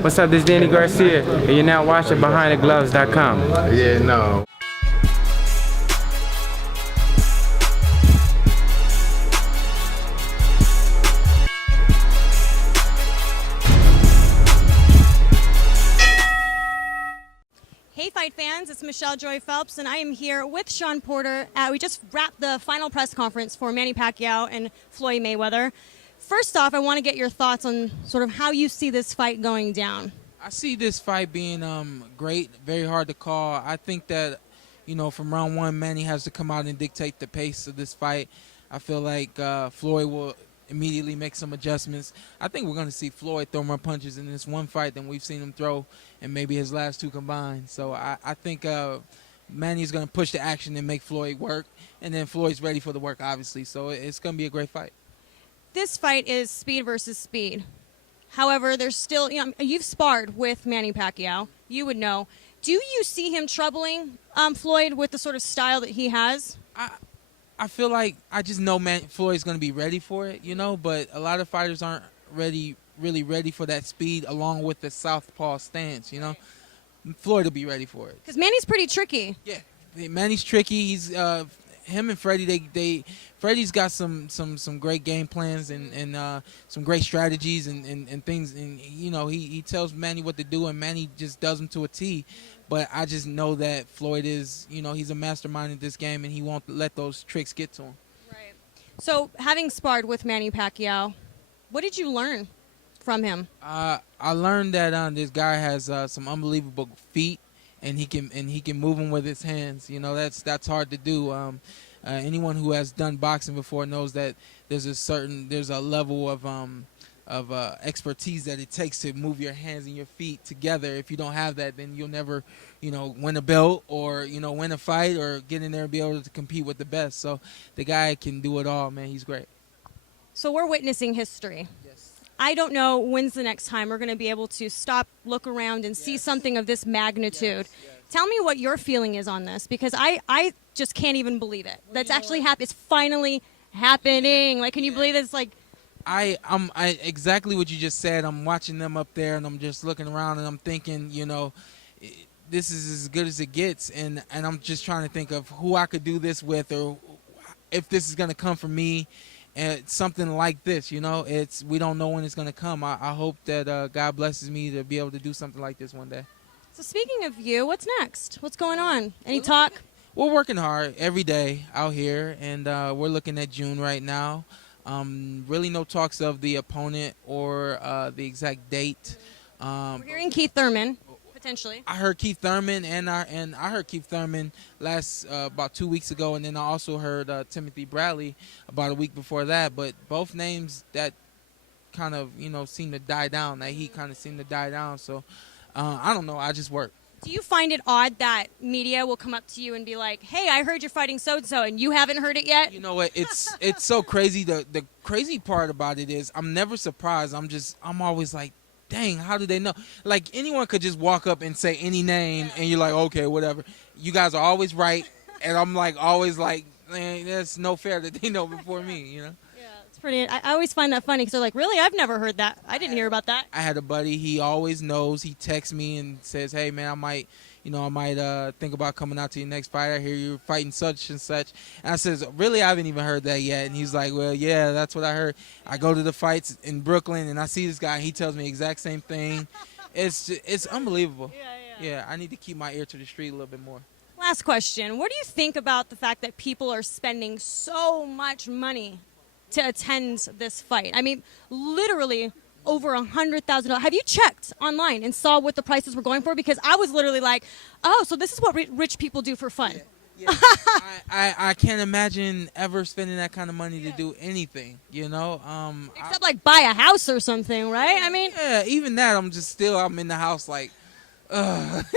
What's up, this is Danny Garcia, and you're now watching BehindTheGloves.com. Yeah, no. Hey fight fans, it's Michelle Joy Phelps and I am here with Shawn Porter. We just wrapped the final press conference for Manny Pacquiao and Floyd Mayweather. First off, I want to get your thoughts on sort of how you see this fight going down. I see this fight being great, very hard to call. I think that, you know, from round one, Manny has to come out and dictate the pace of this fight. I feel like Floyd will immediately make some adjustments. I think we're going to see Floyd throw more punches in this one fight than we've seen him throw in maybe his last two combined. So I think Manny's going to push the action and make Floyd work, and then Floyd's ready for the work, obviously. So it's going to be a great fight. This fight is speed versus speed. However, there's still, you know, you've sparred with Manny Pacquiao. You would know. Do you see him troubling Floyd with the sort of style that he has? I feel like I just know Floyd's going to be ready for it, you know, but a lot of fighters aren't really ready for that speed along with the southpaw stance, you know. Floyd will be ready for it. Because Manny's pretty tricky. Yeah, Manny's tricky. He's him and Freddie. Freddie's got some great game plans and some great strategies and things. And you know, he tells Manny what to do, and Manny just does them to a T. But I just know that Floyd is, you know, he's a mastermind in this game, and he won't let those tricks get to him. Right. So, having sparred with Manny Pacquiao, what did you learn from him? I learned that this guy has some unbelievable feet, and he can move them with his hands. You know, that's hard to do. Anyone who has done boxing before knows that there's a level of expertise that it takes to move your hands and your feet together. If you don't have that, then you'll never, you know, win a belt or, you know, win a fight or get in there and be able to compete with the best. So the guy can do it all, man. He's great. So we're witnessing history. Yes. I don't know when's the next time we're going to be able to stop, look around, and see something of this magnitude. Yes. Tell me what your feeling is on this, because I just can't even believe it. Well, That's actually happening. It's finally happening. Like, can you believe it's like... I exactly what you just said. I'm watching them up there, and I'm just looking around, and I'm thinking, you know, this is as good as it gets, and I'm just trying to think of who I could do this with, or if this is going to come from me, and something like this, you know. We don't know when it's going to come. I hope that God blesses me to be able to do something like this one day. So speaking of you, what's next? What's going on? Any talk? We're working hard every day out here, and we're looking at June right now. Really no talks of the opponent or the exact date. We're hearing Keith Thurman, potentially. I heard Keith Thurman, and I heard Keith Thurman about 2 weeks ago, and then I also heard Timothy Bradley about a week before that. But both names that kind of, you know, seem to die down. That heat kind of seemed to die down. So I don't know. I just work. Do you find it odd that media will come up to you and be like, hey, I heard you're fighting so-and-so, and you haven't heard it yet? You know what? It's so crazy. The crazy part about it is I'm never surprised. I'm always like, dang, how do they know? Like, anyone could just walk up and say any name, and you're like, okay, whatever. You guys are always right, and I'm like always like, man, that's no fair that they know before me, you know? Pretty. I always find that funny because they're like, really? I've never heard that. I didn't hear about that. I had a buddy. He always knows. He texts me and says, hey, man, I might think about coming out to your next fight. I hear you're fighting such and such. And I says, really? I haven't even heard that yet. And he's like, well, yeah, that's what I heard. I go to the fights in Brooklyn, and I see this guy. He tells me the exact same thing. It's unbelievable. Yeah, I need to keep my ear to the street a little bit more. Last question. What do you think about the fact that people are spending so much money to attend this fight? I mean, literally over $100,000. Have you checked online and saw what the prices were going for? Because I was literally like, oh, so this is what rich people do for fun. Yeah. I can't imagine ever spending that kind of money to do anything, you know. Except like buy a house or something, right? I mean, yeah, even that, I'm in the house like,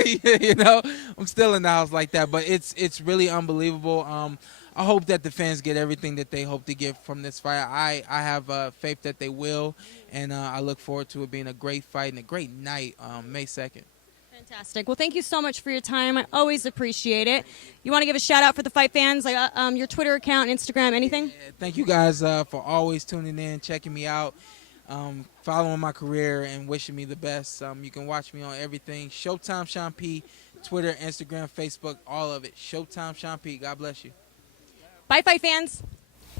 you know, I'm still in the house like that. But it's really unbelievable. I hope that the fans get everything that they hope to get from this fight. I have faith that they will, and I look forward to it being a great fight and a great night, May 2nd. Fantastic. Well, thank you so much for your time. I always appreciate it. You want to give a shout out for the fight fans, like your Twitter account, Instagram, anything? Yeah, thank you guys for always tuning in, checking me out. following my career and wishing me the best. You can watch me on everything. Showtime Shawn P, Twitter, Instagram, Facebook, all of it. Showtime Shawn P. God bless you. Bye, fight fans.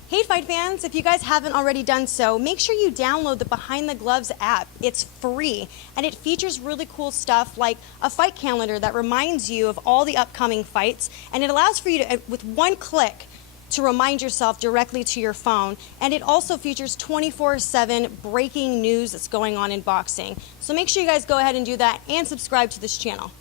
Hey, fight fans, if you guys haven't already done so, make sure you download the Behind the Gloves app. It's free, and it features really cool stuff like a fight calendar that reminds you of all the upcoming fights, and it allows for you to, with one click, to remind yourself directly to your phone. And it also features 24/7 breaking news that's going on in boxing. So make sure you guys go ahead and do that and subscribe to this channel.